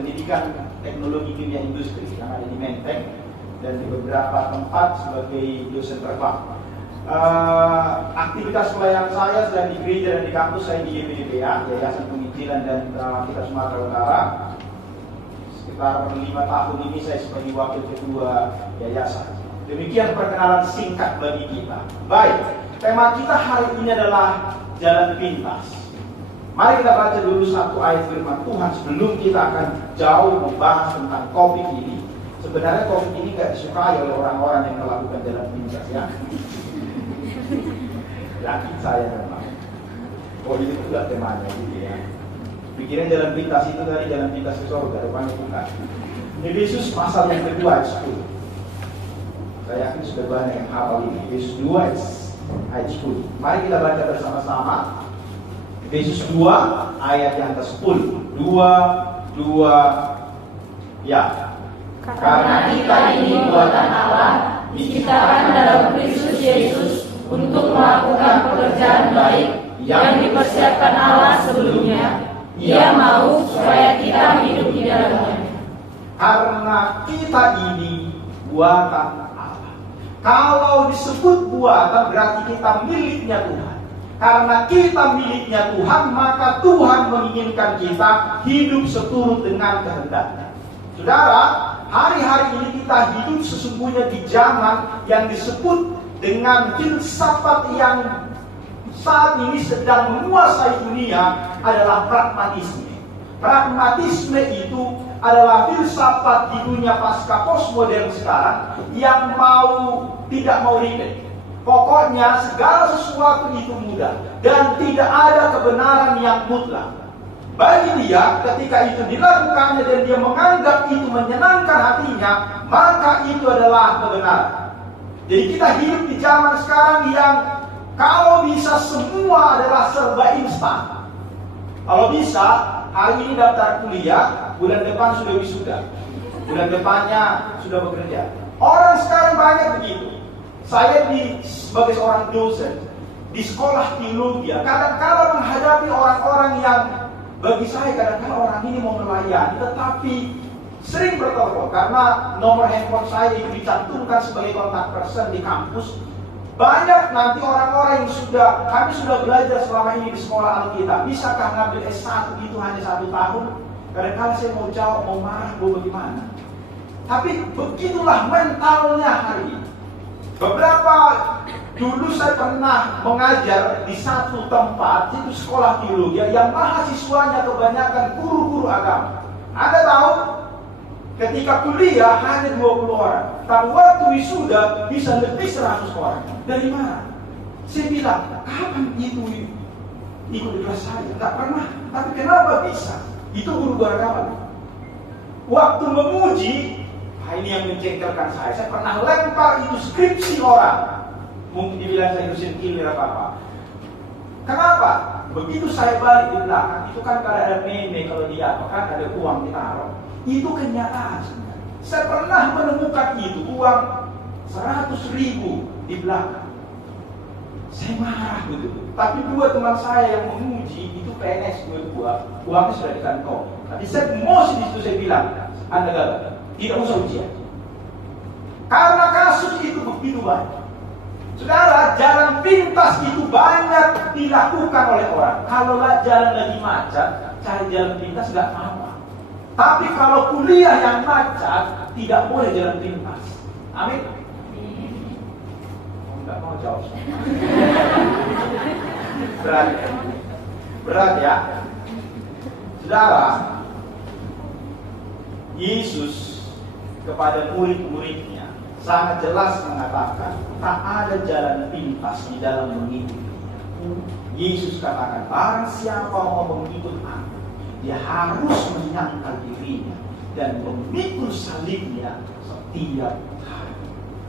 pendidikan teknologi kimia industri yang ada di Menteng dan di beberapa tempat sebagai dosen terbang. Aktivitas pelayanan saya selain di gereja dan di kampus saya di YPDPA, Yayasan Penginjilan dan kita Sumatera Utara. Sekitar 5 tahun ini saya sebagai wakil ketua yayasan. Demikian perkenalan singkat bagi kita. Baik, tema kita hari ini adalah jalan pintas. Mari kita baca dulu satu ayat firman Tuhan sebelum kita akan jauh membahas tentang topik ini. Sebenarnya topik ini gak disukai oleh orang-orang yang melakukan jalan pintas, ya. Yakin saya memang. Oh, itu juga temanya gitu ya. Pikiran jalan pintas itu dari jalan pintas ke surga, rupanya bukan. Efesus pasal yang kedua ayat 10. Saya yakin sudah banyak yang hafal ini. Efesus 2 ayat 10. Mari kita baca bersama-sama. Efesus 2 ayat yang ke-10. 2 ya. Karena kita ini buatan Allah, diciptakan dalam Kristus Yesus untuk melakukan pekerjaan baik yang dipersiapkan Allah sebelumnya. Ia mau supaya kita hidup di dalamnya. Karena kita ini buatan Allah. Kalau disebut buatan berarti kita miliknya Tuhan. Karena kita miliknya Tuhan, maka Tuhan menginginkan kita hidup seturut dengan kehendaknya. Saudara, hari-hari ini kita hidup sesungguhnya di zaman yang disebut dengan filsafat yang saat ini sedang menguasai dunia adalah pragmatisme. Pragmatisme itu adalah filsafat di dunia pasca postmodern sekarang yang tidak mau ribet. Pokoknya segala sesuatu itu mudah dan tidak ada kebenaran yang mutlak. Bagi dia, ketika itu dilakukannya dan dia menganggap itu menyenangkan hatinya, maka itu adalah kebenaran. Jadi kita hidup di zaman sekarang yang kalau bisa semua adalah serba instan. Kalau bisa, hari ini daftar kuliah, bulan depan sudah wisuda, bulan depannya sudah bekerja. Orang sekarang banyak begitu. Saya sebagai seorang dosen di sekolah teologi, kadang-kadang menghadapi orang-orang yang bagi saya kadang-kadang orang ini mau melayani, tetapi sering bertelepon karena nomor handphone saya itu dicantumkan sebagai kontak person di kampus. Banyak nanti orang-orang yang kami sudah belajar selama ini di sekolah Alkitab. Bisakah ngambil S1 itu hanya 1 tahun? Kadang-kadang saya mau jawab, mau marah, mau bagaimana. Tapi begitulah mentalnya hari ini. Beberapa dulu saya pernah mengajar di satu tempat, itu sekolah teologi, yang mahasiswanya kebanyakan guru-guru agama. Anda tahu, ketika kuliah hanya 20 orang, tapi waktu wisuda bisa lebih 100 orang. Dari mana? Saya bilang, kapan itu ikut di kelas saya? Tidak pernah. Tapi kenapa bisa? Itu guru agama. Waktu memuji, ini yang menjengkelkan saya. Saya pernah lempar itu skripsi orang. Mungkin dibilang saya dosen ilmiah apa-apa. Kenapa? Begitu saya balik di belakang, itu kan kalau ada meme, kalau dia kan ada uang ditaruh. Itu kenyataan sebenarnya. Saya pernah menemukan itu uang 100.000 di belakang. Saya marah betul. Tapi 2 teman saya yang menguji itu PNS 2, uangnya sudah di kantong. Tapi saya emosi di situ, saya bilang, Anda gagal. Tidak usah ujian. Karena kasus itu begitu banyak. Saudara, jalan pintas itu banyak dilakukan oleh orang. Kalau jalan lagi macet, cari jalan pintas nggak apa-apa. Tapi kalau kuliah yang macet, tidak boleh jalan pintas. Amin. Nggak mau jawab. Berat ya. Saudara, Yesus kepada murid-muridnya sangat jelas mengatakan tak ada jalan pintas di dalam mengikutinya. Yesus katakan, barang siapa mau mengikut aku, dia harus menyangkal dirinya dan memikul salibnya setiap hari.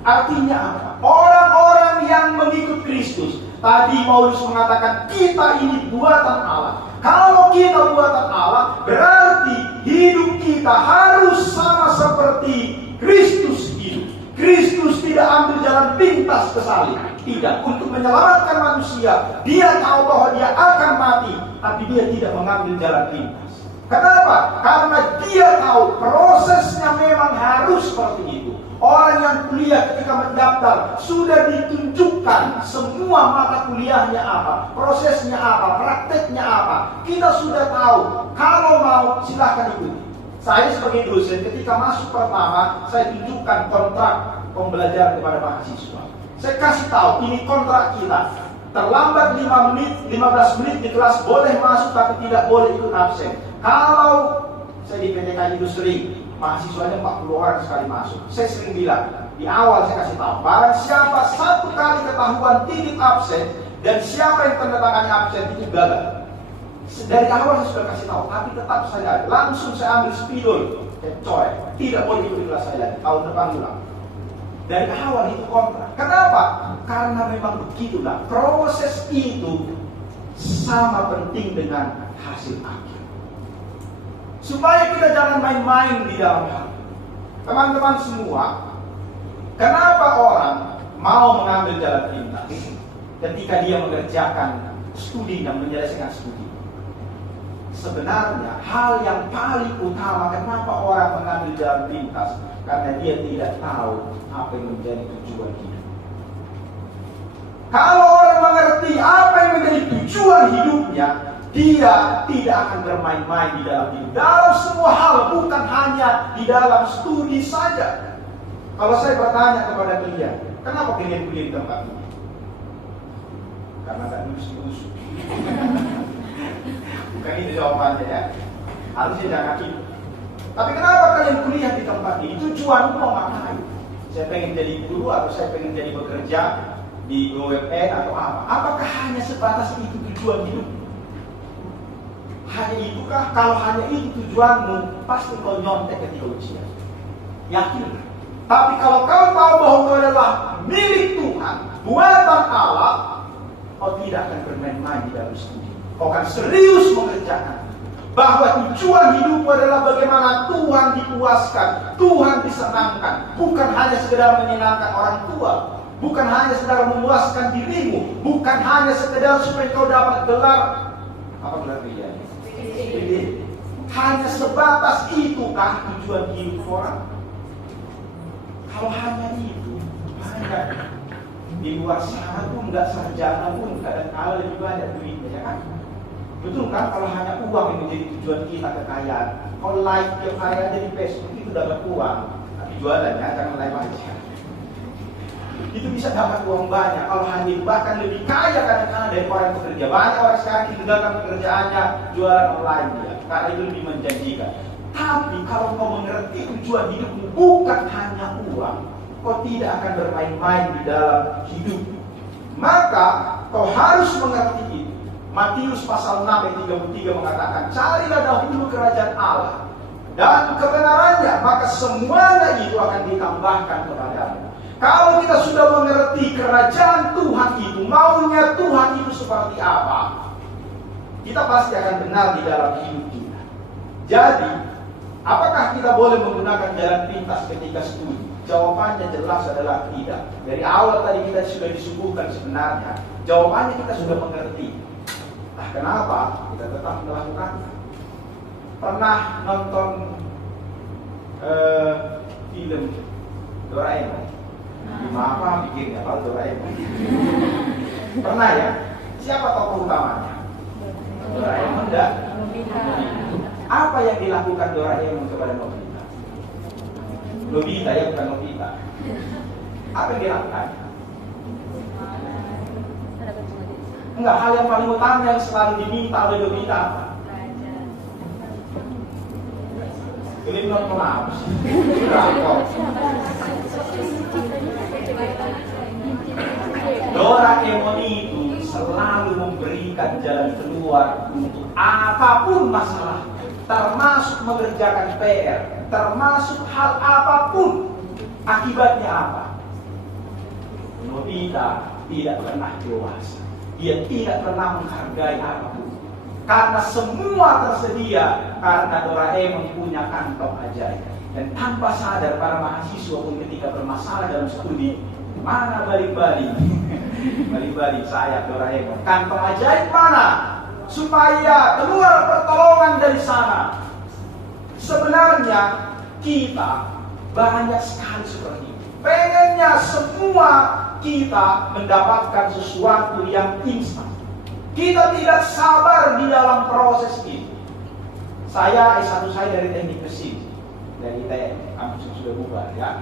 Artinya apa? Orang-orang yang mengikut Kristus, tadi Paulus mengatakan kita ini buatan Allah. Kalau kita buatan Allah, berarti hidup kita harus sama seperti Kristus hidup. Kristus tidak ambil jalan pintas ke salib. Tidak, untuk menyelamatkan manusia. Dia tahu bahwa dia akan mati, tapi dia tidak mengambil jalan pintas. Kenapa? Karena dia tahu prosesnya memang harus seperti itu. Orang yang kuliah ketika mendaftar sudah ditunjukkan semua mata kuliahnya apa, prosesnya apa, prakteknya apa. Kita sudah tahu. Kalau mau silahkan ikuti. Saya sebagai dosen ketika masuk pertama, saya tunjukkan kontrak pembelajaran kepada mahasiswa. Saya kasih tahu, ini kontrak kita. Terlambat 5 menit, 15 menit di kelas boleh masuk tapi tidak boleh ikut absen. Kalau saya di PTK Industri, mahasiswanya 40 orang sekali masuk. Saya sering bilang, di awal saya kasih tahu, barang siapa satu kali ketahuan titip absen dan siapa yang tanda tangannya absen itu gagal. Dari awal saya sudah kasih tahu, tapi tetap saya langsung saya ambil spidol, coy, tidak boleh ikut kelas saya lagi, tahun depan ulang. Dari awal itu kontrak. Kenapa? Karena memang begitulah proses itu sama penting dengan hasil akhir. Supaya kita jangan main-main di dalam hal. Teman-teman semua, kenapa orang mau mengambil jalan pintas ketika dia mengerjakan studi dan menyelesaikan studi? Sebenarnya hal yang paling utama kenapa orang mengambil jalan pintas, karena dia tidak tahu apa yang menjadi tujuan hidup. Kalau orang mengerti apa yang menjadi tujuan hidupnya, dia tidak akan bermain-main di dalam hidup. Dalam semua hal, bukan hanya di dalam studi saja. Kalau saya bertanya kepada kalian, kenapa kalian kuliah di tempat ini? Karena tak lulus-lulus. Bukan itu jawabannya ya. Harusnya jangan itu. Tapi kenapa kalian kuliah di tempat ini? Tujuan mau ngapain? Saya pengen jadi guru atau saya pengen jadi bekerja di BUMN atau apa? Apakah hanya sebatas itu tujuan hidup? Hanya itukah? Kalau hanya itu tujuanmu, pasti kau nyontek ketika ujian. Yakin? Tapi kalau kau tahu bahwa kau adalah milik Tuhan, buatan Allah, kau tidak akan bermain-main di dalam studi. Kau akan serius mengerjakan. Bahwa tujuan hidupmu adalah bagaimana Tuhan dipuaskan, Tuhan disenangkan. Bukan hanya sekedar menyenangkan orang tua, bukan hanya sekedar memuaskan dirimu, bukan hanya sekedar supaya kau dapat gelar apa gelar dia? Hanya sebatas itukah tujuan hidup orang? Kalau hanya itu, banyak di luar sana pun nggak sarjana pun kadang-kadang lebih banyak duitnya, ya kan? Betul kan? Kalau hanya uang yang menjadi tujuan kita, kekayaan. Kalau like yang kaya jadi Facebook itu dapat uang, tapi jualannya jangan like aja. Itu bisa dapat uang banyak. Kalau hanya bahkan lebih kaya kadang-kadang dari orang yang bekerja. Banyak orang sekarang tinggalkan pekerjaannya jualan online dia, karena itu lebih menjanjikan. Tapi kalau kau mengerti tujuan hidupmu bukan hanya uang, kau tidak akan bermain-main di dalam hidup. Maka kau harus mengerti itu. Matius pasal 6 ayat 33 mengatakan, carilah dahulu kerajaan Allah dan kebenarannya, maka semuanya itu akan ditambahkan kepadamu. Kalau kita sudah mengerti kerajaan Tuhan itu, maunya Tuhan itu seperti apa, kita pasti akan benar di dalam hidup kita. Jadi, apakah kita boleh menggunakan jalan pintas ketika studi? Jawabannya jelas adalah tidak. Dari awal tadi kita sudah disuguhkan sebenarnya. Jawabannya kita sudah mengerti. Nah, kenapa kita tetap melakukan? Pernah nonton film Doraemon? Apa bikinnya kalau Doraemon? Pernah ya? Siapa tokoh utamanya? Doraemon dan apa yang dilakukan Doraemon kepada Nobita? Nobita ya, bukan Nobita. Apa yang dilakukan? Enggak, hal yang paling utama yang selalu diminta oleh Nobita apa? Kalian nonton apa sih? Doraemon itu selalu memberikan jalan keluar untuk apapun masalah, termasuk mengerjakan PR, termasuk hal apapun. Akibatnya apa? Nobita tidak pernah dewasa. Dia tidak pernah menghargai apapun. Karena semua tersedia, karena Doraemon punya kantong ajaib. Dan tanpa sadar para mahasiswa pun ketika bermasalah dalam studi, mana balik-balik? Balik-balik saya Doraemon. Kantong ajaib mana? supaya keluar pertolongan dari sana. Sebenarnya kita banyak sekali seperti itu. Pengennya semua kita mendapatkan sesuatu yang instan. Kita tidak sabar di dalam proses itu. Saya S1 saya dari teknik mesin, dari ITN, kampus yang sudah bubar ya.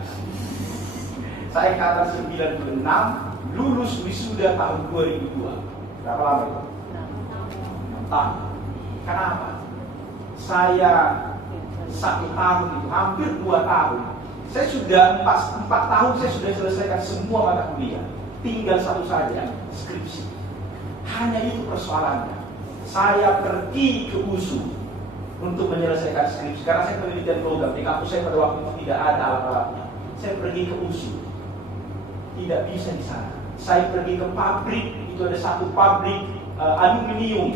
Saya angkatan 96, lulus wisuda tahun 2002. Berapa lama itu? 6 tahun. Kenapa? Saya 1 tahun itu, hampir 2 tahun. Saya sudah 4 tahun saya sudah selesaikan semua mata kuliah. Tinggal satu saja, skripsi. Hanya itu persoalannya. Saya pergi ke USU untuk menyelesaikan skripsi. Karena saya penelitian program, di kampus saya pada waktu itu tidak ada alat-alatnya. Saya pergi ke USU, tidak bisa di sana. Saya pergi ke pabrik, itu ada satu pabrik aluminium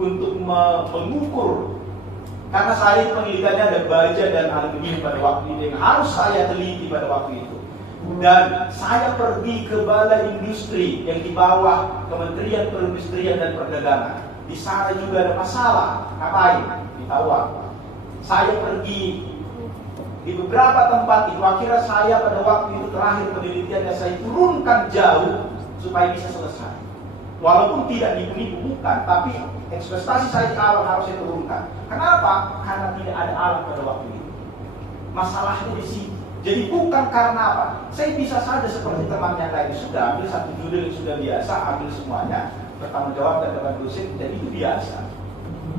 untuk mengukur. Karena saya penelitiannya ada baja dan aluminium pada waktu itu yang harus saya teliti pada waktu itu. Dan saya pergi ke balai industri yang di bawah Kementerian Perindustrian dan Perdagangan. Di sana juga ada masalah. Ngapain? Ditawar. Saya pergi di beberapa tempat itu. Akhirnya saya pada waktu itu terakhir penelitiannya saya turunkan jauh supaya bisa selesai. Walaupun tidak nipu-nipu bukan, tapi ekspektasi saya di awal harus saya turunkan. Kenapa? Karena tidak ada alat pada waktu itu. Masalahnya di sini. Jadi bukan karena apa? Saya bisa saja seperti teman yang lain sudah ambil satu judul yang sudah biasa, ambil semuanya, bertanggung jawab dan depan dosen, jadi itu biasa.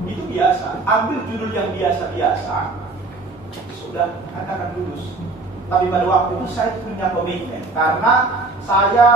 Itu biasa. Ambil judul yang biasa-biasa, sudah Anda akan lulus. Tapi pada waktu itu saya punya komitmen karena saya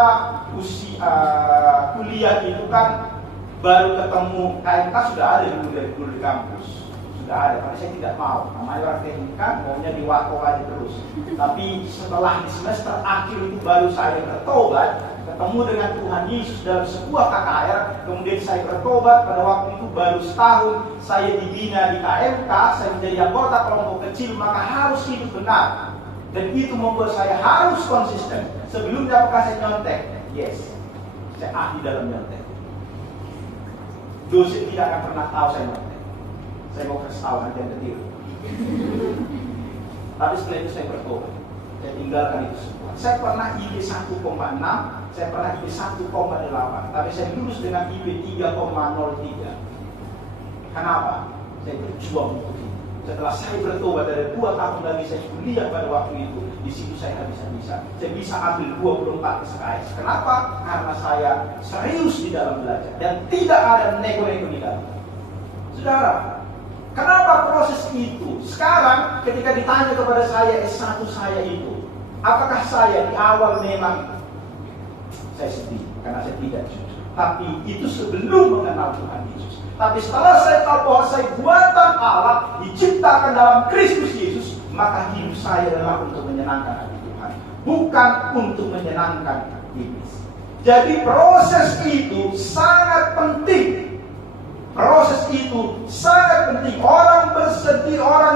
kuliah itu kan baru ketemu KMK sudah ada dulu di kampus. Sudah ada, tapi saya tidak mau. Namanya orang teknik kan, maunya diwakil aja terus. Tapi setelah di semester akhir itu baru saya bertobat, ketemu dengan Tuhan Yesus dalam sebuah KKR. Kemudian saya bertobat, pada waktu itu baru setahun saya dibina di KMK, saya menjadi anggota kelompok kecil, maka harus hidup benar. Dan itu membuat saya harus konsisten. Sebelumnya apakah saya nyontek? Yes, saya ahli dalam nyontek. Dosen tidak akan pernah tahu saya nyontek. Saya mau kasih tahu nanti yang ketiga. Tapi setelah itu saya bertobat. Saya tinggalkan itu semua. Saya pernah IP 1,6, saya pernah IP 1,8, tapi saya lulus dengan IP 3,03. Kenapa? Saya berjuang untuk itu. Setelah saya bertobat dari 2 tahun lagi saya kuliah pada waktu itu, di situ saya bisa. Saya bisa ambil 24 SKS. Kenapa? Karena saya serius di dalam belajar dan tidak ada nego-nego di dalam. Saudara, kenapa proses itu? Sekarang ketika ditanya kepada saya S1 saya itu, apakah saya di awal memang saya sedih karena saya tidak jujur. Tapi itu sebelum mengenal Tuhan Yesus. Tapi setelah saya tahu bahwa saya buatan Allah diciptakan dalam Kristus Yesus, maka hidup saya adalah untuk menyenangkan hati Tuhan, bukan untuk menyenangkan iblis. Jadi proses itu sangat penting. Proses itu sangat penting. Orang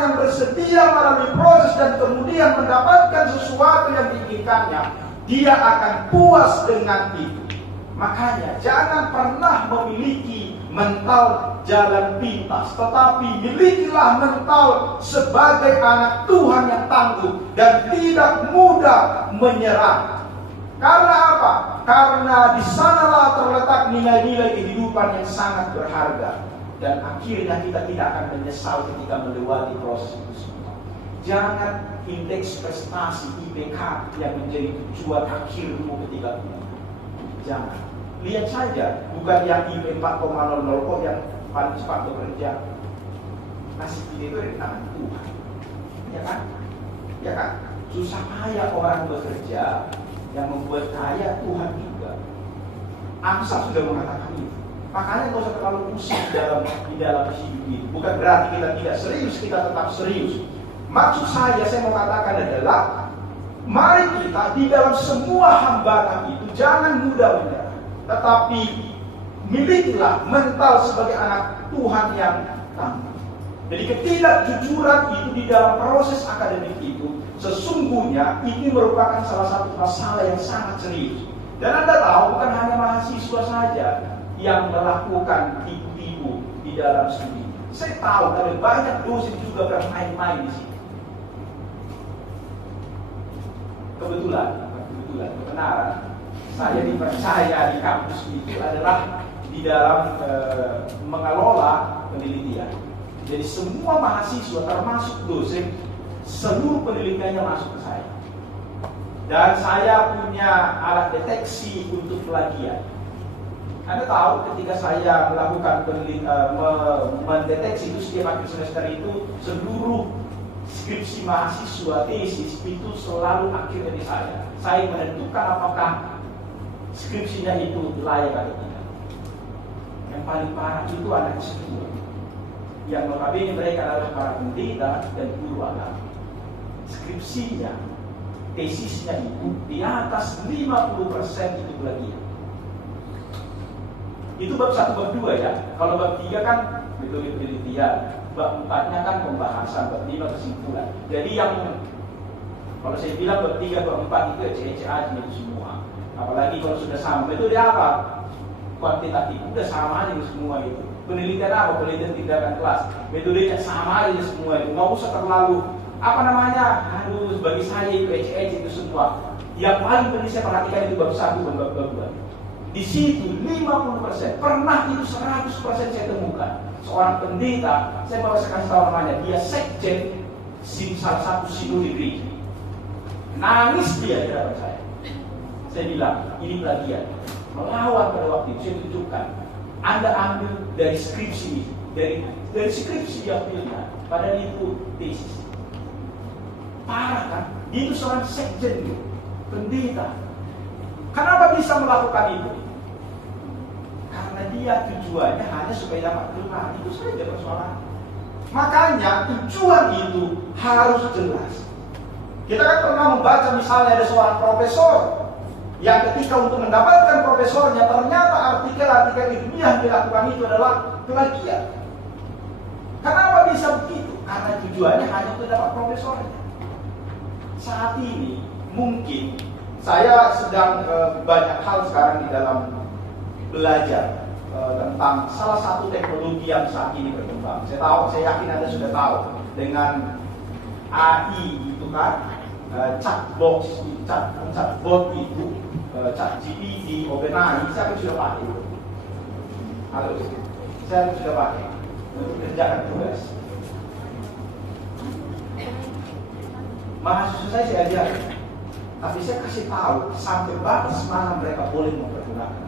yang bersedia melalui proses dan kemudian mendapatkan sesuatu yang diinginkannya, dia akan puas dengan itu. Makanya jangan pernah memiliki mental jalan pintas, tetapi milikilah mental sebagai anak Tuhan yang tangguh dan tidak mudah menyerah. Karena apa? Karena di sanalah terletak nilai-nilai kehidupan yang sangat berharga. Dan akhirnya kita tidak akan menyesal ketika melewati proses itu semua. Jangan indeks prestasi IPK yang menjadi tujuan akhirmu ketika kuliah. Jangan. Lihat saja, bukan yang IP 4,00 kok yang paling cepat bekerja. Nasib itu ada di tangan Tuhan. Ya kan? Ya kan? Susah payah orang bekerja, yang membuat kaya Tuhan juga. Amsal sudah mengatakan itu. Makanya tidak usah terlalu pusing di dalam hidup itu. Bukan berarti kita tidak serius, kita tetap serius. Maksud saya mau katakan adalah, mari kita di dalam semua hambatan itu jangan mudah menyerah. Tetapi milikilah mental sebagai anak Tuhan yang tangguh. Jadi ketidakjujuran itu di dalam proses akademik itu sesungguhnya ini merupakan salah satu masalah yang sangat serius. Dan Anda tahu bukan hanya mahasiswa saja yang melakukan tipu-tipu di dalam studi. Saya tahu ada banyak dosen juga bermain-main di sini. Kebetulan, kebenaran, saya dipercaya di kampus itu adalah di dalam mengelola penelitian. Jadi semua mahasiswa termasuk dosen, seluruh penelitiannya masuk ke saya. Dan saya punya alat deteksi untuk plagiat. Anda tahu ketika saya melakukan mendeteksi itu setiap akhir semester itu seluruh skripsi mahasiswa tesis itu selalu akhirnya di saya. Saya menentukan apakah skripsinya itu layak atau tidak. Yang paling parah itu anak semua. Yang notabene mereka adalah para pendeta dan guru agama. Skripsinya, tesisnya itu di atas 50% itu plagiat. Itu bab 1, bab 2 ya. Kalau bab 3 kan metode penelitian, bab 4-nya kan pembahasan, bab 5 kesimpulan. Jadi yang kalau saya bilang bab 3, bab 4 itu ece-ece aja itu semua. Apalagi kalau sudah sama, metode apa? Kuantitatif, udah sama aja semua itu. Penelitian apa? Penelitian tindakan kelas. Metodenya sama aja semua itu. Nggak usah terlalu aduh, bagi saya itu ece-ece itu semua. Yang paling penting saya perhatikan itu bab 1 dan bab 2. Di situ 50%, pernah itu 100% saya temukan. Seorang pendeta, saya baru kasih tahu namanya, dia sekjen salah satu sinode gereja. Nangis dia di hadapan saya. Saya bilang, ini plagiat. Melawan pada waktu itu, saya tunjukkan. Anda ambil dari skripsi, dari skripsi dia pilihkan. Padahal itu tesis. Parah kan? Dia itu seorang sekjen, pendeta. Kenapa bisa melakukan itu? Karena dia tujuannya hanya supaya dapat gelar. Itu saja persoalan. Makanya tujuan itu harus jelas. Kita kan pernah membaca misalnya ada seorang profesor yang ketika untuk mendapatkan profesornya ternyata artikel-artikel ilmiah yang dilakukan itu adalah plagiat. Kenapa bisa begitu? Karena tujuannya hanya untuk dapat profesornya. Saat ini mungkin saya sedang banyak hal sekarang di dalam belajar tentang salah satu teknologi yang saat ini berkembang. Saya yakin Anda sudah tahu dengan AI itu kan, chatbot itu, ChatGPT, OpenAI, saya sudah pakai itu. Halo, saya sudah pakai untuk kerjakan tugas. Mahasiswa saya ajarin. Tapi saya kasih tahu sampai batas mana mereka boleh mempergunakan.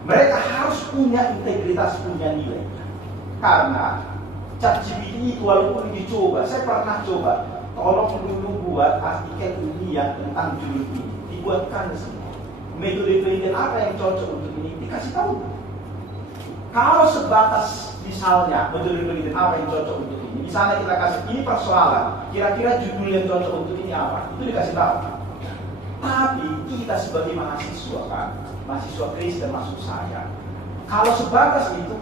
Mereka harus punya integritas, punya nilai. Karena ChatGPT itu walaupun dicoba, saya pernah coba, tolong dulu buat artikel ilmiah tentang judul ini, dibuatkan semua. Metode penelitian apa yang cocok untuk ini, dikasih tahu. Kalau sebatas misalnya metode penelitian apa yang cocok untuk ini, misalnya kita kasih ini persoalan, kira-kira judul yang cocok untuk ini apa, itu dikasih tahu. Tapi kita sebagai mahasiswa kan, mahasiswa Kristen masuk saya, kalau sebatas itu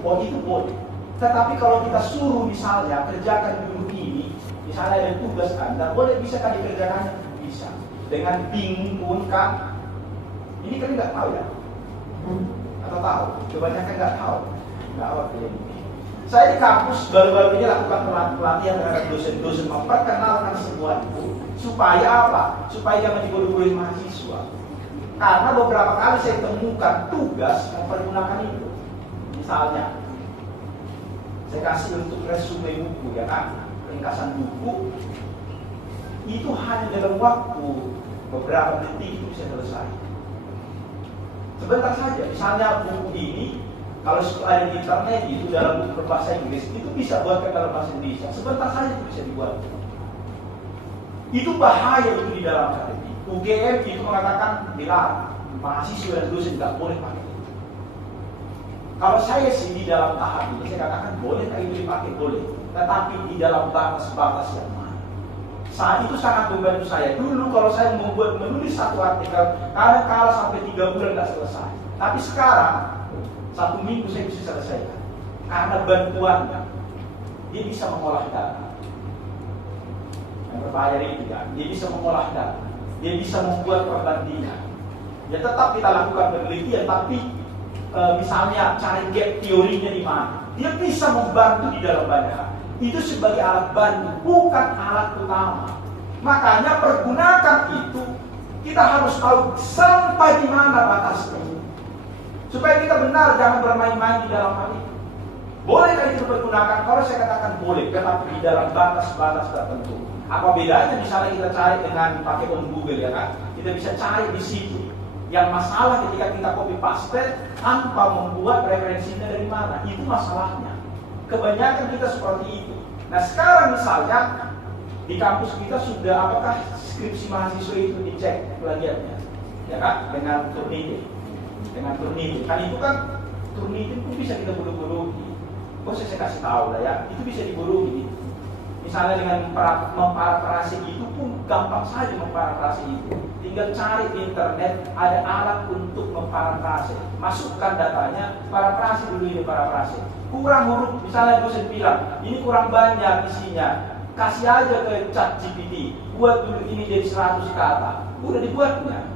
boleh. Tetapi kalau kita suruh misalnya kerjakan dulu ini, misalnya ada tugas Anda, bisa kan dikerjakan? Bisa. Dengan bingung pun kan, ini kan nggak tahu ya? Atau tahu? Kebanyakan nggak tahu. Nggak tahu ini. Saya di kampus baru-baru ini lakukan pelatihan terhadap dosen-dosen memperkenalkan semua itu. Supaya apa? Supaya jangan dibodoh-bodohin mahasiswa. Karena beberapa kali saya temukan tugas mempergunakan itu. Misalnya, saya kasih untuk resume buku, ya kan? Ringkasan buku. Itu hanya dalam waktu beberapa detik itu bisa selesai. Sebentar saja, misalnya buku ini, kalau ada di internet itu dalam buku berbahasa Inggris, itu bisa buatkan dalam bahasa Indonesia. Sebentar saja itu bisa dibuat. Itu bahaya itu di dalam akademik. UGM itu mengatakan dilarang, mahasiswa dan dosen tidak boleh pakai itu. Kalau saya sih di dalam tahap ini saya katakan boleh itu dipakai, boleh, tetapi di dalam batas-batas yang mana. Saat itu sangat membantu saya. Dulu kalau saya menulis satu artikel, kadang-kala sampai 3 bulan tidak selesai. Tapi sekarang 1 minggu saya bisa selesaikan karena bantuannya. Dia bisa mengolah data. Yang berbahaya itu kan, dia bisa mengolah data, dia bisa membuat perbandingan. Ya tetap kita lakukan penelitian, tapi misalnya cari gap teorinya di mana. Dia bisa membantu di dalam banyak hal. Itu sebagai alat bantu, bukan alat utama. Makanya pergunakan itu, kita harus tahu sampai di mana batasnya. Supaya kita benar, jangan bermain-main di dalam hal itu. Bolehkah itu dipergunakan? Kalau saya katakan boleh, tetapi di dalam batas-batas tertentu. Apa bedanya misalnya kita cari dengan pakai Google, ya kan? Kita bisa cari di situ. Yang masalah ketika kita copy paste tanpa membuat referensinya dari mana, itu masalahnya. Kebanyakan kita seperti itu. Nah sekarang misalnya di kampus kita sudah apakah skripsi mahasiswa itu dicek plagiatnya, ya kan? Dengan Turnitin, kan itu kan Turnitin pun bisa kita bodoh-bodohi. Kok saya kasih tahu lah ya, itu bisa dibodohi. Misalnya dengan memparafrase itu pun gampang saja memparafrase itu. Tinggal cari di internet, ada alat untuk memparafrase. Masukkan datanya, parafrase dulu ini parafrase. Kurang huruf, misalnya dosen bilang, ini kurang banyak isinya. Kasih aja ke ChatGPT, buat dulu ini jadi 100 kata. Udah dibuatnya.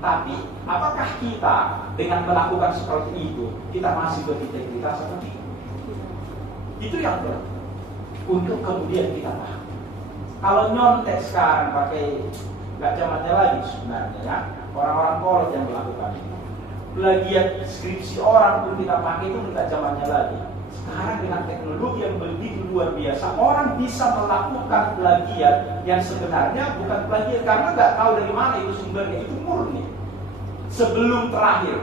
Tapi, apakah kita dengan melakukan seperti itu, kita masih berintegritas atau tidak? Itu yang berat. Untuk kemudian kita paham. Kalau nyontek sekarang pakai nggak zamannya lagi sebenarnya ya, orang-orang kolot yang melakukan itu. Plagiat skripsi orang pun kita pakai itu nggak zamannya lagi. Sekarang dengan teknologi yang begitu luar biasa, orang bisa melakukan plagiat yang sebenarnya bukan plagiat karena nggak tahu dari mana itu sumbernya, itu murni. Sebelum terakhir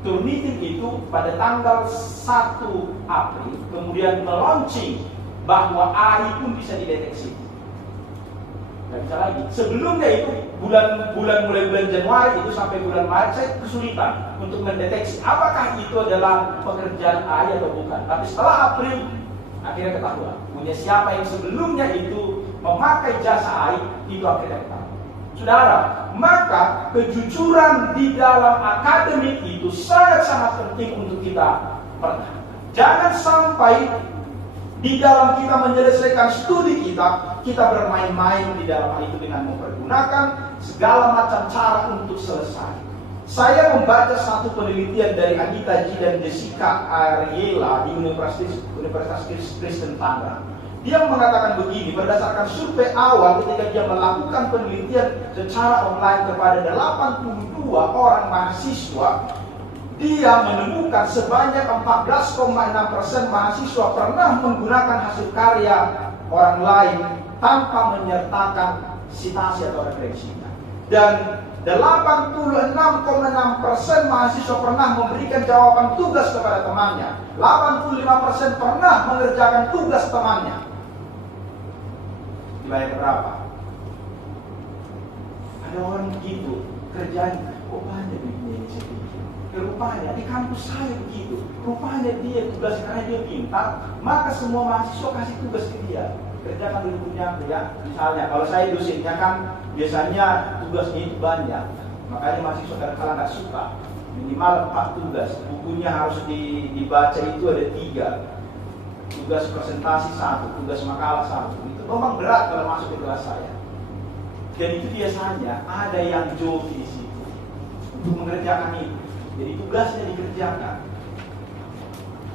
Turnitin itu pada tanggal 1 April kemudian melaunching bahwa AI pun bisa dideteksi. Nggak bisa lagi. Sebelumnya itu mulai bulan Januari itu sampai bulan Maret saya kesulitan untuk mendeteksi apakah itu adalah pekerjaan AI atau bukan. Tapi setelah April akhirnya ketahuan. Punya siapa yang sebelumnya itu memakai jasa AI itu akhirnya ketahuan. Saudara, maka kejujuran di dalam akademik itu sangat-sangat penting untuk kita pertahankan. Jangan sampai di dalam kita menyelesaikan studi kita bermain-main di dalam hal itu dengan mempergunakan segala macam cara untuk selesai. Saya membaca satu penelitian dari Anita G dan Jessica Ariela di Universitas Kristen Tangerang. Dia mengatakan begini, berdasarkan survei awal ketika dia melakukan penelitian secara online kepada 82 orang mahasiswa, dia menemukan sebanyak 14,6% mahasiswa pernah menggunakan hasil karya orang lain tanpa menyertakan sitasi atau referensinya. Dan 86,6% mahasiswa pernah memberikan jawaban tugas kepada temannya. 85% pernah mengerjakan tugas temannya. Dibayar berapa? Ada orang begitu, kerjanya, kok banyak duitnya ini saya pikir. Rupanya di kampus saya begitu. Rupanya dia tugas karena dia pintar, maka semua mahasiswa kasih tugas ke dia. Kerjakan dulu punya ya. Misalnya kalau saya dosennya kan biasanya tugasnya itu banyak. Makanya mahasiswa kadang-kadang nggak suka. Minimal 4 tugas. Bukunya harus dibaca itu ada 3. Tugas presentasi 1, tugas makalah 1. Itu memang berat kalau masuk ke kelas saya. Dan itu biasanya ada yang joki di situ untuk mengerjakan itu. Jadi tugasnya dikerjakan.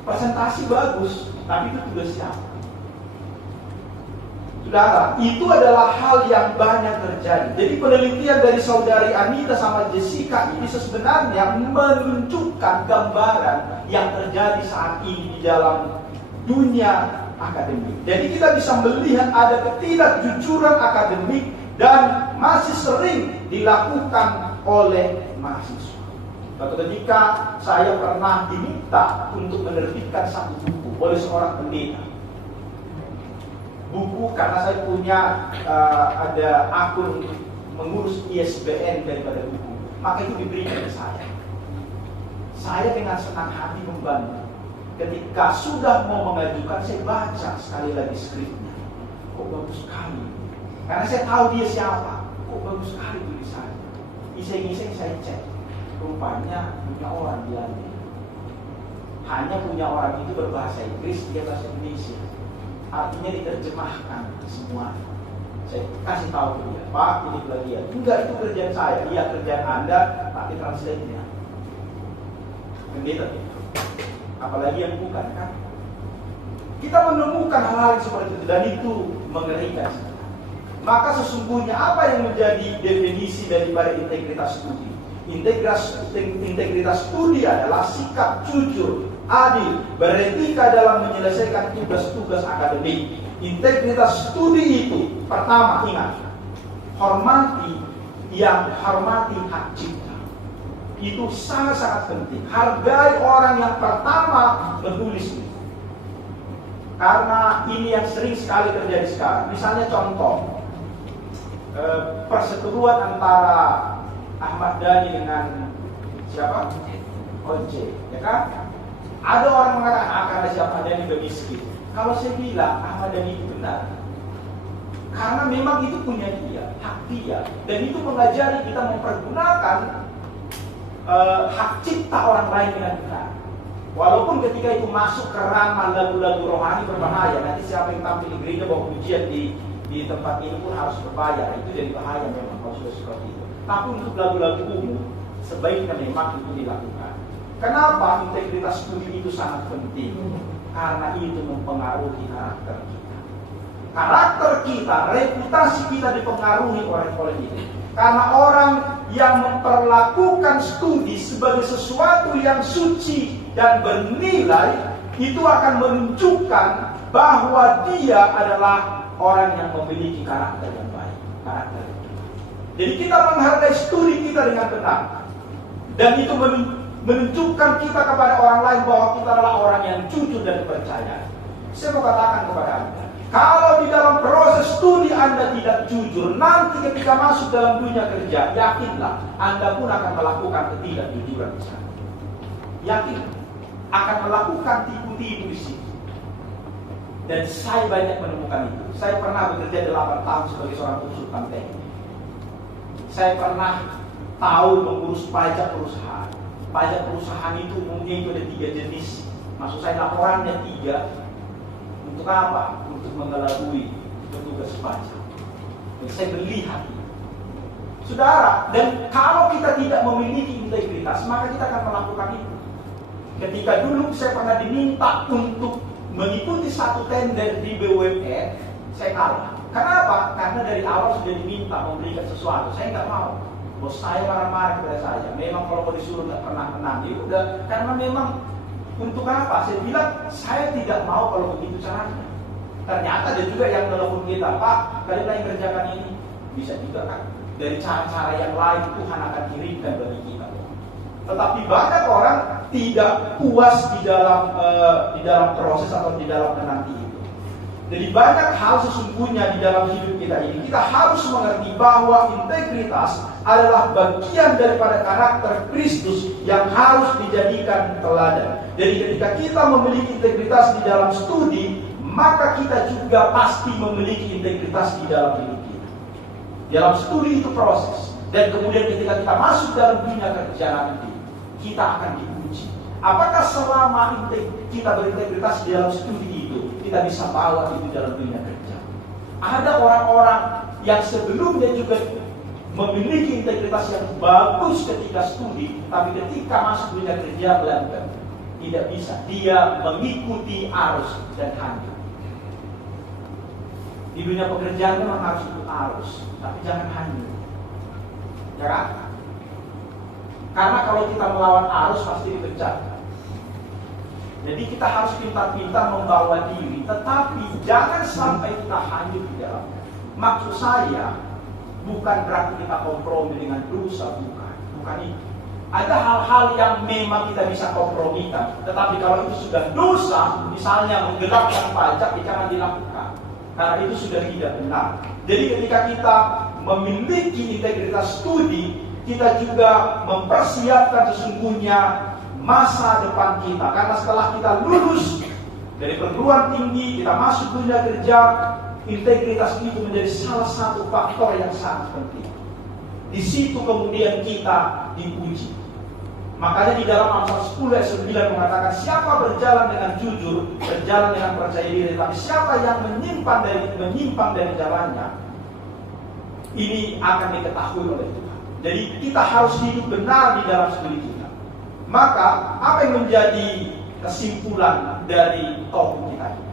Presentasi bagus, tapi itu tugas siapa? Saudara, itu adalah hal yang banyak terjadi. Jadi penelitian dari saudari Anita sama Jessica ini sebenarnya menunjukkan gambaran yang terjadi saat ini di dalam dunia akademik. Jadi kita bisa melihat ada ketidakjujuran akademik dan masih sering dilakukan oleh mahasiswa. Suatu ketika saya pernah diminta untuk menerbitkan satu buku oleh seorang pendeta. Buku karena saya punya ada akun untuk mengurus ISBN daripada buku, maka itu diberikan ke saya. Saya dengan senang hati membantu. Ketika sudah mau mengajukan, saya baca sekali lagi skripnya. Kok bagus sekali. Karena saya tahu dia siapa. Kok bagus sekali tulisannya. Iseng-iseng saya cek. Rupanya punya orang dia. Hanya punya orang itu berbahasa Inggris, dia bahasa Indonesia. Artinya diterjemahkan semua. Saya kasih tahu ke dia, Pak, ini plagiat. Enggak, itu kerjaan saya. Iya, kerjaan Anda, tapi translate-nya. Pendeta, apalagi yang bukan kan? Kita menemukan hal-hal seperti itu dan itu mengerikan. Maka sesungguhnya apa yang menjadi definisi daripada integritas studi? Integritas studi adalah sikap jujur, adil, beretika dalam menyelesaikan tugas-tugas akademik. Integritas studi itu pertama, ingat, hormati hak cipta. Itu sangat-sangat penting. Hargai orang yang pertama menulis itu. Karena ini yang sering sekali terjadi sekarang. Misalnya contoh, perseteruan antara Ahmad Dhani dengan siapa? Once, ya kan? Ada orang mengatakan karena si Ahmad Dhani udah miskin. Kalau saya bilang Ahmad Dhani itu benar, karena memang itu punya dia, hak dia, dan itu mengajari kita mempergunakan hak cipta orang lain dengan benar. Walaupun ketika itu masuk ke ranah lagu-lagu rohani berbahaya, nanti siapa yang tampil di gereja bawa pujian di tempat ini pun harus berbayar. Itu jadi bahaya memang kalau sudah seperti itu. Tapi untuk lagu-lagu umum sebaiknya memang itu dilakukan. Kenapa integritas studi itu sangat penting? Karena itu mempengaruhi karakter kita. Karakter kita, reputasi kita dipengaruhi oleh itu. Karena orang yang memperlakukan studi sebagai sesuatu yang suci dan bernilai, itu akan menunjukkan bahwa dia adalah orang yang memiliki karakter yang baik. Karakter. Jadi kita menghargai studi kita dengan benar. Dan itu menunjukkan kita kepada orang lain bahwa kita adalah orang yang jujur dan percaya. Saya mau katakan kepada Anda, kalau di dalam proses studi Anda tidak jujur, nanti ketika masuk dalam dunia kerja, yakinlah Anda pun akan melakukan ketidakjujuran di sana. Yakin akan melakukan tipu-tipu di situ. Dan saya banyak menemukan itu. Saya pernah bekerja 8 tahun sebagai seorang konsultan teknik. Saya pernah tahu mengurus pajak perusahaan. Pajak perusahaan itu umumnya itu ada 3 jenis. Maksud saya laporannya 3. Untuk apa? Untuk mengelabui petugas pajak. Dan saya melihat itu. Saudara, dan kalau kita tidak memiliki integritas, maka kita akan melakukan itu. Ketika dulu saya pernah diminta untuk mengikuti satu tender di BUMN, saya kalah. Kenapa? Karena dari awal sudah diminta memberikan sesuatu. Saya nggak mau. Bos saya marah-marah kepada saya. Memang kalau mau disuruh nggak pernah menang. Ya udah, karena memang untuk apa? Saya bilang saya tidak mau kalau begitu caranya. Ternyata ada juga yang telepon kita, Pak, kalian lagi kerjakan ini. Bisa juga kan? Dari cara-cara yang lain Tuhan akan kirimkan bagi kita. Tetapi banyak orang tidak puas di dalam proses atau di dalam menanti itu. Jadi banyak hal sesungguhnya di dalam hidup kita ini. Kita harus mengerti bahwa integritas adalah bagian daripada karakter Kristus yang harus dijadikan teladan. Jadi ketika kita memiliki integritas di dalam studi, maka kita juga pasti memiliki integritas di dalam hidup kita. Dalam studi itu proses. Dan kemudian ketika kita masuk dalam dunia kerja nanti, kita akan diuji. Apakah selama kita berintegritas di dalam studi itu, kita bisa bawa itu dalam dunia kerja? Ada orang-orang yang sebelumnya juga memiliki integritas yang bagus ketika studi, tapi ketika masuk dunia kerja melempem. Tidak bisa. Dia mengikuti arus dan hanyut. Di dunia pekerjaan memang harus ikut arus, tapi jangan hanyut. Ya kan? Karena kalau kita melawan arus pasti dipecat. Jadi kita harus pintar-pintar membawa diri, tetapi jangan sampai kita hanyut di dalam. Maksud saya bukan berarti kita kompromi dengan dosa, bukan itu. Ada hal-hal yang memang kita bisa kompromikan, tetapi kalau itu sudah dosa, misalnya menggelapkan pajak, jangan dilakukan. Karena itu sudah tidak benar. Jadi ketika kita memiliki integritas studi, kita juga mempersiapkan sesungguhnya masa depan kita. Karena setelah kita lulus dari perguruan tinggi, kita masuk dunia kerja, integritas itu menjadi salah satu faktor yang sangat penting. Di situ kemudian kita diuji. Makanya di dalam Amsal 10 ayat 9 mengatakan, siapa berjalan dengan jujur, berjalan dengan percaya diri, tapi siapa yang menyimpang dari jalannya, ini akan diketahui oleh Tuhan. Jadi kita harus hidup benar di dalam studi kita. Maka apa yang menjadi kesimpulan dari topik kita ini?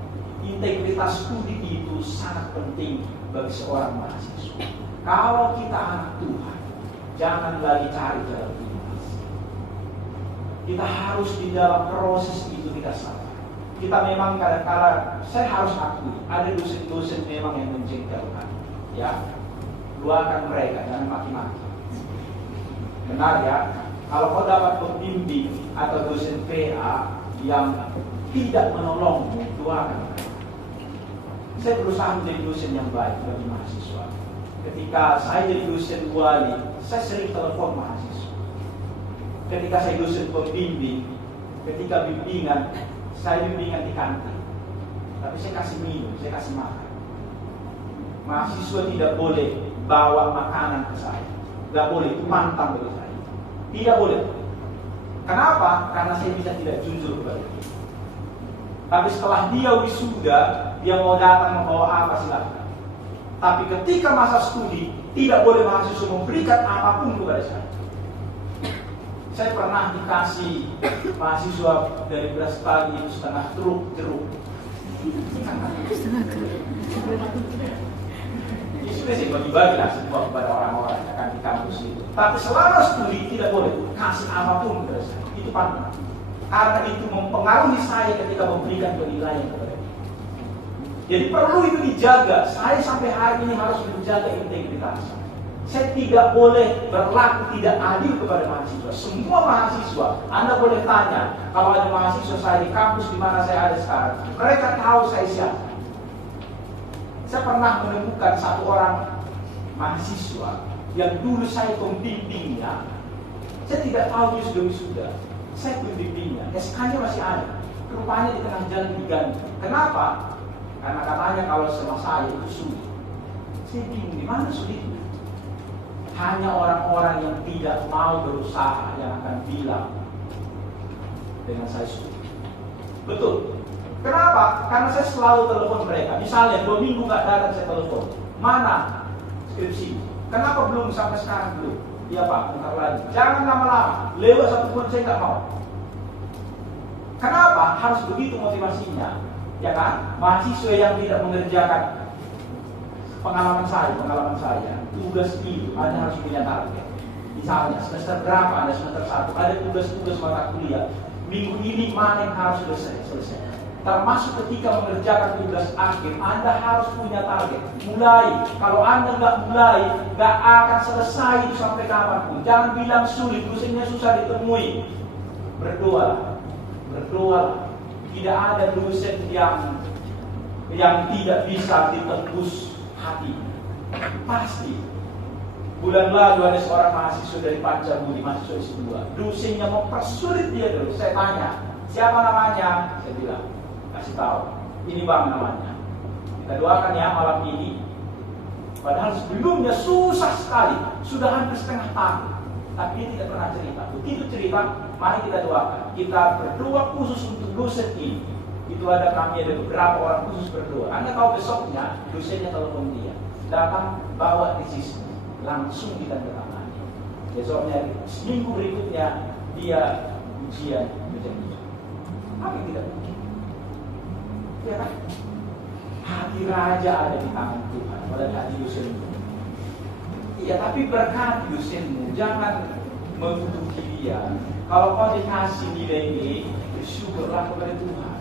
Integritas studi itu sangat penting bagi seorang mahasiswa. Kalau kita anak Tuhan, jangan lagi cari jalan pintas. Kita harus di dalam proses itu kita sabar. Kita memang kadang-kadang, saya harus akui, ada dosen-dosen memang yang menjengkelkan. Ya, luahkan mereka, jangan maki-maki. Benar ya, kalau kau dapat pembimbing atau dosen PA yang tidak menolongmu, luahkan mereka. Saya berusaha menjadi dosen yang baik bagi mahasiswa. Ketika saya jadi dosen wali, saya sering telepon mahasiswa. Ketika saya dosen pembimbing, ketika bimbingan, saya bimbingan di kantin. Tapi saya kasih minum, saya kasih makan. Mahasiswa tidak boleh bawa makanan ke saya. Tidak boleh, itu pantang bagi saya. Tidak boleh. Kenapa? Karena saya bisa tidak jujur kepada dia. Tapi setelah dia wisuda, dia mau datang membawa apa silahkan. Tapi ketika masa studi, tidak boleh mahasiswa memberikan apapun kepada saya. Saya pernah dikasih mahasiswa dari beras pagi itu setengah truk jeruk. Ya sudah sih bagi-bagi lah semua kepada orang-orang yang akan di kampus itu. Tapi selama studi tidak boleh kasih apapun kepada saya. Itu pantang. Karena itu mempengaruhi saya ketika memberikan penilaian kepada dia. Jadi perlu itu dijaga. Saya sampai hari ini harus menjaga integritas. Saya tidak boleh berlaku tidak adil kepada mahasiswa. Semua mahasiswa, Anda boleh tanya. Kalau ada mahasiswa saya di kampus di mana saya ada sekarang, mereka tahu saya siapa. Saya pernah menemukan satu orang mahasiswa yang dulu saya pembimbingnya. Saya tidak tahu dia sudah wisuda. Saya pembimbingnya, SK-nya masih ada. Rupanya di tengah jalan diganti. Kenapa? Karena katanya kalau sama saya itu sulit. Saya bingung, di mana sulitnya? Hanya orang-orang yang tidak mau berusaha yang akan bilang dengan saya sulit. Betul. Kenapa? Karena saya selalu telepon mereka. Misalnya 2 minggu nggak datang saya telepon. Mana skripsi? Kenapa belum sampai sekarang belum? Iya Pak, bentar lagi. Jangan lama-lama. Lewat 1 bulan saya nggak mau. Kenapa? Harus begitu motivasinya. Ya kan? Mahasiswa yang tidak mengerjakan pengalaman saya, tugas itu Anda harus punya target. Misalnya semester berapa Anda semester 1, ada tugas-tugas mata kuliah. Minggu ini mana yang harus selesai. Termasuk ketika mengerjakan tugas akhir, Anda harus punya target. Mulai, kalau Anda nggak mulai, nggak akan selesai itu sampai kapanpun. Jangan bilang sulit, dosennya susah ditemui. Berdoa. Tidak ada dosen yang tidak bisa ditebus hati. Pasti. Bulan lalu ada seorang mahasiswa dari Pancabudi, mahasiswa S2. Dosennya mau persulit dia dulu. Saya tanya, siapa namanya? Saya bilang, kasih tahu. Ini Bang namanya. Kita doakan ya malam ini. Padahal sebelumnya susah sekali. Sudah hampir setengah tahun. Tapi dia tidak pernah cerita. Begitu cerita, mari kita doakan. Kita berdoa khusus untuk dosen ini. Itu ada beberapa orang khusus berdoa. Anda tahu besoknya dosennya telepon dia. Datang bawa tesisnya. Langsung ditandatangani. Besoknya, seminggu berikutnya dia ujian berjam-jam. Apa yang tidak mungkin? Ya kan? Hati raja ada di tangan Tuhan, pada hati dosenmu. Iya, tapi berkati dosenmu, jangan mengutuki dia. Kalau kau dikasih nilai ini, bersyukurlah kepada Tuhan.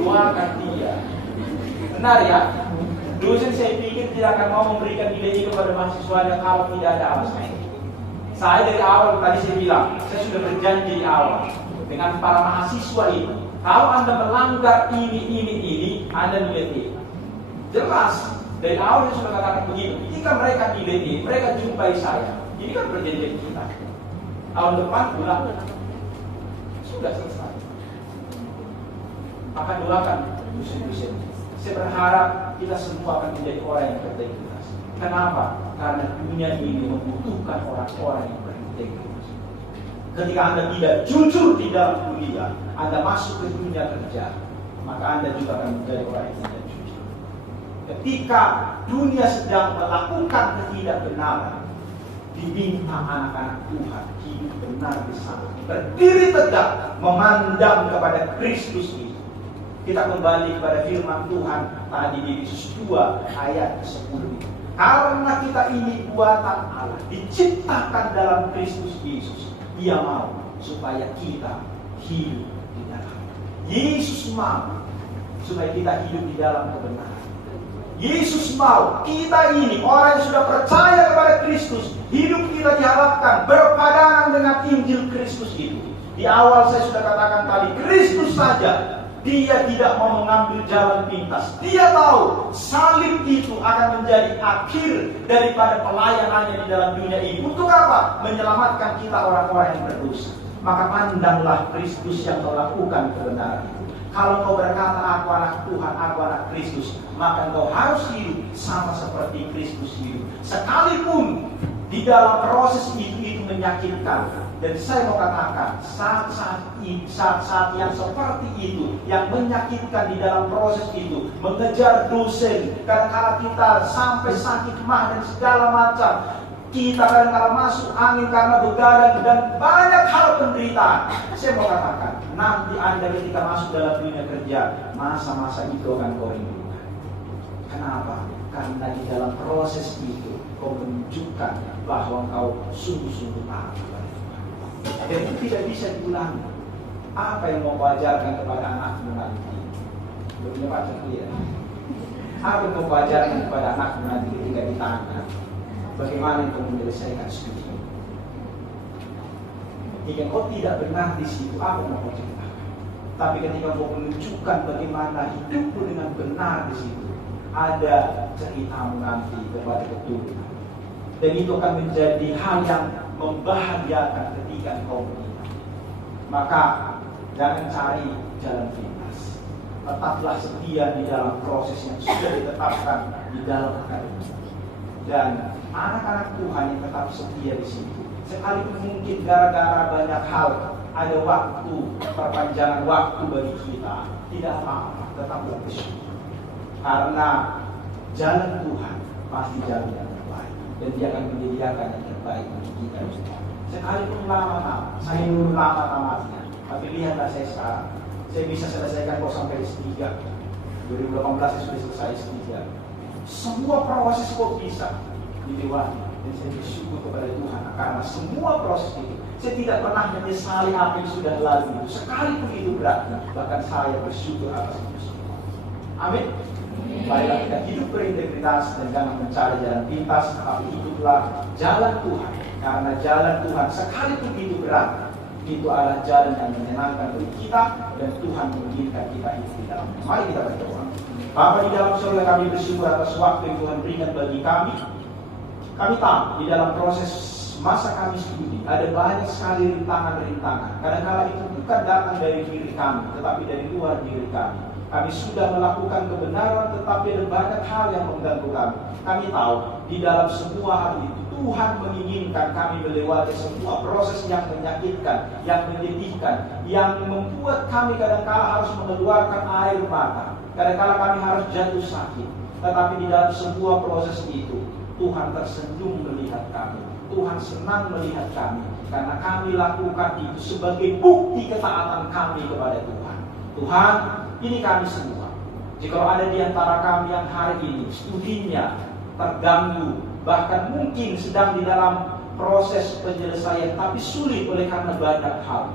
Doakan dia. Benar ya? Dosen saya pikir tidak akan mau memberikan nilai ini kepada mahasiswanya kalau tidak ada alasan. Saya dari awal tadi saya bilang, saya sudah berjanji di awal dengan para mahasiswa ini. Kalau Anda melanggar ini, Anda nilai ini. Jelas. Dari awal saya sudah katakan begini, jika mereka nilai ini, mereka jumpai saya. Ini kan perjanjian kita. Tahun depan pulang, sudah selesai. Akan doakan dosen-dosen. Saya berharap kita semua akan menjadi orang yang berintegritas. Kenapa? Karena dunia ini membutuhkan orang-orang yang berintegritas. Ketika Anda tidak jujur di dalam kuliah, Anda masuk ke dunia kerja, maka Anda juga akan menjadi orang yang tidak jujur. Ketika dunia sedang melakukan ketidakbenaran, diminta anak-anak Tuhan hidup benar di sana, berdiri tegak, memandang kepada Kristus itu. Kita kembali kepada firman Tuhan tadi di Yesus 2 ayat 10. Karena kita ini buatan Allah, diciptakan dalam Kristus Yesus. Dia mau supaya kita hidup di dalam. Yesus mau supaya kita hidup di dalam kebenaran. Yesus mau kita ini orang yang sudah percaya kepada Kristus, hidup kita diharapkan berpadangan dengan Injil Kristus itu. Di awal saya sudah katakan tadi, Kristus saja dia tidak mau mengambil jalan pintas. Dia tahu salib itu akan menjadi akhir daripada pelayanannya di dalam dunia ini. Untuk apa? Menyelamatkan kita orang-orang yang berdosa. Maka pandanglah Kristus yang melakukan kebenaran itu. Kalau kau berkata aku anak Tuhan, aku anak Kristus, maka engkau harus hidup sama seperti Kristus hidup. Sekalipun di dalam proses itu menyakitkan. Dan saya mau katakan, saat yang seperti itu, yang menyakitkan di dalam proses itu, mengejar dosen, kadang-kadang kita sampai sakit mah dan segala macam. Kita kadang-kadang masuk angin karena begadang dan banyak hal penderitaan. Saya mau katakan, nanti Anda ketika masuk dalam dunia kerja, masa-masa itu akan kau rindukan. Kenapa? Karena di dalam proses itu, kau menunjukkan bahwa kau sungguh-sungguh taat kepada Tuhan. Dan itu tidak bisa diulangi. Apa yang mau kau ajarkan kepada anakmu nanti? Belum baca dia. Apa yang mau kau ajarkan kepada anakmu nanti ketika ditanya? Bagaimana kau menyelesaikan studi? Jika kau tidak benar di situ, apa yang kau ceritakan? Tapi ketika kau menunjukkan bagaimana hidupmu dengan benar di situ, ada ceritamu nanti kepada keturunan. Dan itu akan menjadi hal yang membahagiakan ketika kau menikah. Maka jangan cari jalan pintas. Tetaplah setia di dalam proses yang sudah ditetapkan di dalam akademi. Dan anak-anak Tuhan yang tetap setia di situ, sekalipun mungkin gara-gara banyak hal ada waktu perpanjangan waktu bagi kita, tidak apa-apa, tetap bersyukur. Karena jalan Tuhan pasti jalan yang terbaik, dan Dia akan menyediakan yang terbaik bagi kita semua. Sekalipun lama, saya dulu lama tamatnya, tapi lihatlah saya sekarang, saya bisa selesaikan kok sampai S3. 2018 saya sudah selesai S3. Semua proses kok bisa dilewati, dan saya bersyukur kepada Tuhan karena semua proses itu saya tidak pernah menyesali apa yang sudah lalu itu, sekalipun itu berat, bahkan saya bersyukur atas itu semua. Amin. Baiklah, kita hidup berintegritas dan jangan mencari jalan pintas, tapi hiduplah jalan Tuhan, karena jalan Tuhan sekalipun itu berat, itu adalah jalan yang menyenangkan bagi kita, dan Tuhan mengizinkan kita hidup di dalamnya. Mari kita berdoa. Bapa di dalam surga, kami bersyukur atas waktu yang Tuhan berikan bagi kami. Kami tahu di dalam proses masa kami studi ada banyak sekali rintangan-rintangan. Kadang-kadang itu bukan datang dari diri kami, tetapi dari luar diri kami. Kami sudah melakukan kebenaran, tetapi ada banyak hal yang mengganggu kami. Kami tahu di dalam semua hal itu Tuhan menginginkan kami melewati semua proses yang menyakitkan, yang menyedihkan, yang membuat kami kadang-kadang harus mengeluarkan air mata. Kadang-kadang kami harus jatuh sakit. Tetapi di dalam semua proses itu Tuhan tersenyum melihat kami. Tuhan senang melihat kami, karena kami lakukan itu sebagai bukti ketaatan kami kepada Tuhan. Tuhan, ini kami semua. Jika ada di antara kami yang hari ini studinya terganggu, bahkan mungkin sedang di dalam proses penyelesaian, tapi sulit oleh karena banyak hal,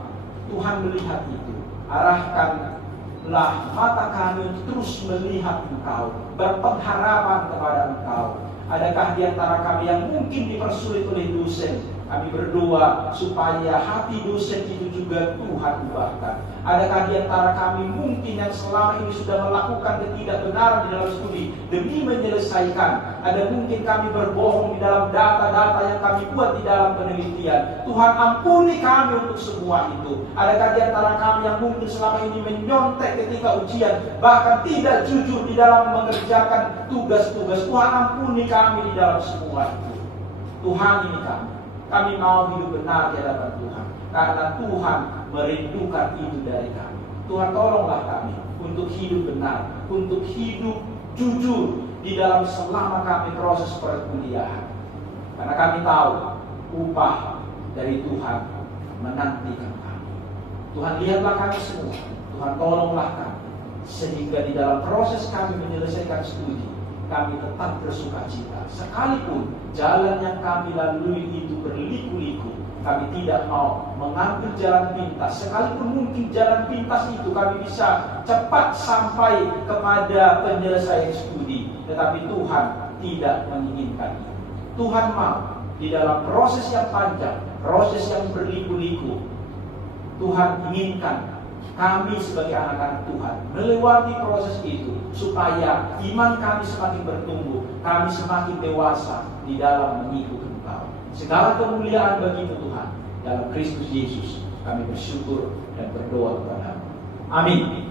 Tuhan melihat itu. Arahkanlah mata kami untuk terus melihat Engkau, berpengharapan kepada Engkau. Adakah di antara kami yang mungkin dipersulit oleh dosen? Kami berdoa supaya hati dosen itu juga Tuhan ubahkan. Adakah di antara kami mungkin yang selama ini sudah melakukan ketidakbenaran di dalam studi demi menyelesaikan? Ada mungkin kami berbohong di dalam data-data yang kami buat di dalam penelitian. Tuhan ampuni kami untuk semua itu. Adakah di antara kami yang mungkin selama ini menyontek ketika ujian, bahkan tidak jujur di dalam mengerjakan tugas-tugas? Tuhan ampuni kami di dalam semua itu. Tuhan, ini kami mau hidup benar di hadapan Tuhan, karena Tuhan merindukan itu dari kami. Tuhan, tolonglah kami untuk hidup benar, untuk hidup jujur di dalam selama kami proses perkuliahan. Karena kami tahu upah dari Tuhan menantikan kami. Tuhan, lihatlah kami semua. Tuhan, tolonglah kami, sehingga di dalam proses kami menyelesaikan studi, kami tetap bersuka cita. Sekalipun jalan yang kami lalui itu berliku-liku, kami tidak mau mengambil jalan pintas. Sekalipun mungkin jalan pintas itu kami bisa cepat sampai kepada penyelesaian studi, tetapi Tuhan tidak menginginkan itu. Tuhan mau di dalam proses yang panjang, proses yang berliku-liku, Tuhan inginkan kami sebagai anak-anak Tuhan melewati proses itu, supaya iman kami semakin bertumbuh, kami semakin dewasa di dalam mengikuti Engkau. Segala kemuliaan bagi Tuhan dalam Kristus Yesus. Kami bersyukur dan berdoa kepada-Mu. Amin.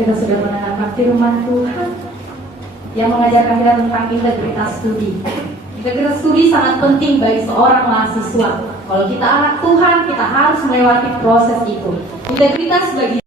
Kita sudah mendengarkan firman Tuhan yang mengajarkan kita tentang integritas studi. Integritas studi sangat penting bagi seorang mahasiswa. Kalau kita anak Tuhan, kita harus melewati proses itu. Integritas bagi